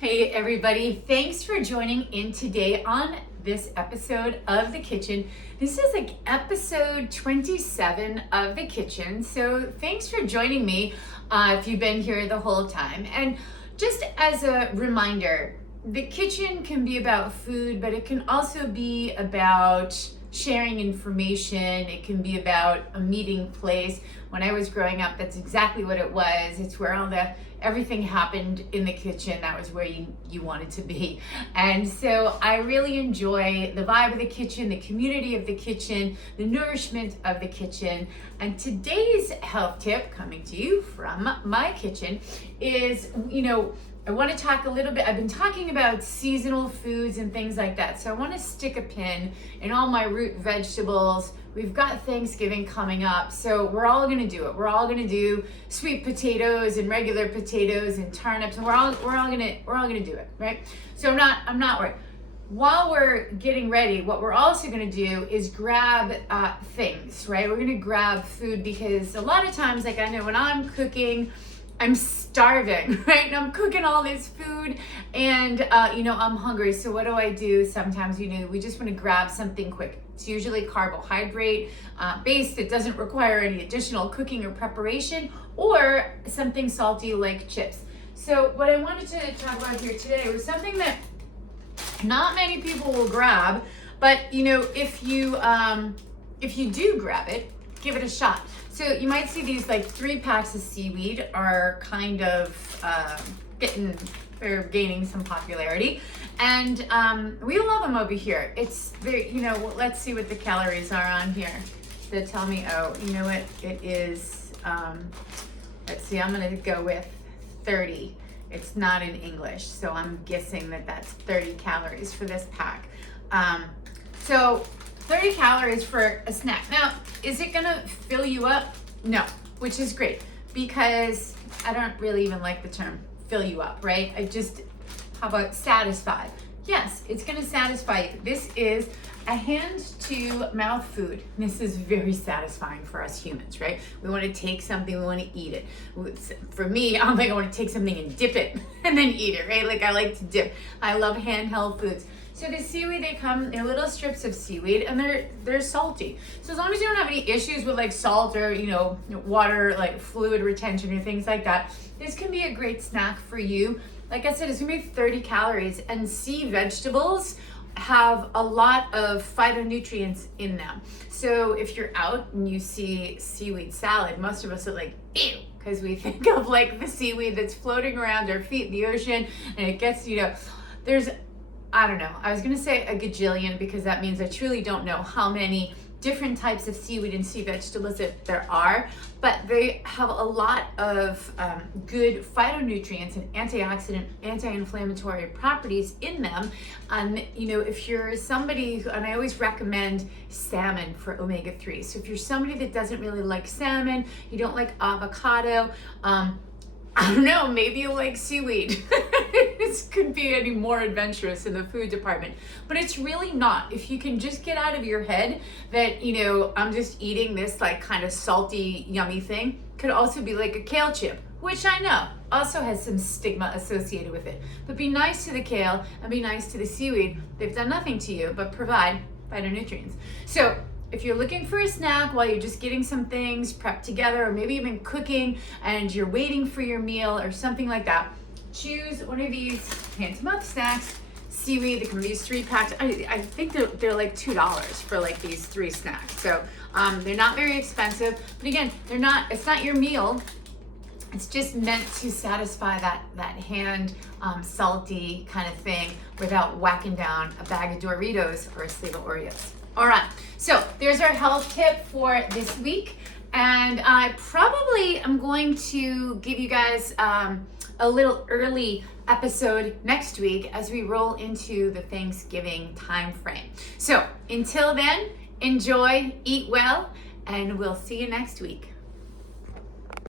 Hey everybody, thanks for joining in today on this episode of The Kitchen. This is like episode 27 of The Kitchen, so thanks for joining me if you've been here the whole time. And just as a reminder, The Kitchen can be about food, but it can also be about sharing information. It can be about a meeting place. When I was growing up, that's exactly what it was. It's where everything happened in the kitchen. That was where you wanted to be. And so I really enjoy the vibe of the kitchen, the community of the kitchen, the nourishment of the kitchen. And today's health tip, coming to you from my kitchen, is, I want to talk a little bit. I've been talking about seasonal foods and things like that. So I want to stick a pin in all my root vegetables. We've got Thanksgiving coming up, so we're all going to do it. We're all going to do sweet potatoes and regular potatoes and turnips, and we're all going to do it, right? So I'm not worried. While we're getting ready, what we're also going to do is grab things, right? We're going to grab food because a lot of times, like I know when I'm cooking, I'm starving, right? And I'm cooking all this food and, I'm hungry. So what do? Sometimes, we just want to grab something quick. It's usually carbohydrate based. It doesn't require any additional cooking or preparation, or something salty like chips. So what I wanted to talk about here today was something that not many people will grab, but if you do grab it, give it a shot. So you might see these like 3 packs of seaweed are kind of they're gaining some popularity. And we love them over here. It's very, let's see what the calories are on here. They tell me, you know what, it is, let's see, I'm gonna go with 30. It's not in English, so I'm guessing that that's 30 calories for this pack. So 30 calories for a snack. Now, is it gonna fill you up? No, which is great, because I don't really even like the term fill you up, right? How about satisfy? Yes, it's gonna satisfy you. This is a hand-to-mouth food. This is very satisfying for us humans, right? We wanna take something, we wanna eat it. For me, I'm like, I wanna take something and dip it and then eat it, right? Like I like to dip. I love handheld foods. So the seaweed, they're little strips of seaweed, and they're salty. So as long as you don't have any issues with like salt or water, like fluid retention or things like that, this can be a great snack for you. Like I said, it's gonna be 30 calories, and sea vegetables have a lot of phytonutrients in them. So if you're out and you see seaweed salad, most of us are like, ew, because we think of like the seaweed that's floating around our feet in the ocean, and it gets, I don't know. I was going to say a gajillion, because that means I truly don't know how many different types of seaweed and sea vegetables that there are, but they have a lot of good phytonutrients and antioxidant, anti-inflammatory properties in them. And if you're somebody and I always recommend salmon for omega-3. So if you're somebody that doesn't really like salmon, you don't like avocado, I don't know, maybe you like seaweed. This could be any more adventurous in the food department, but it's really not. If you can just get out of your head that, I'm just eating this like kind of salty, yummy thing, could also be like a kale chip, which I know also has some stigma associated with it. But be nice to the kale and be nice to the seaweed. They've done nothing to you but provide phytonutrients. So if you're looking for a snack while you're just getting some things prepped together, or maybe even cooking and you're waiting for your meal or something like that, choose one of these hand-to-mouth snacks. Seaweed, they come in these 3 packs. I think they're like $2 for like these 3 snacks. So they're not very expensive, but again, it's not your meal. It's just meant to satisfy that hand salty kind of thing without whacking down a bag of Doritos or a sleeve of Oreos. All right, so there's our health tip for this week. And I probably am going to give you guys a little early episode next week as we roll into the Thanksgiving time frame. So until then, enjoy, eat well, and we'll see you next week.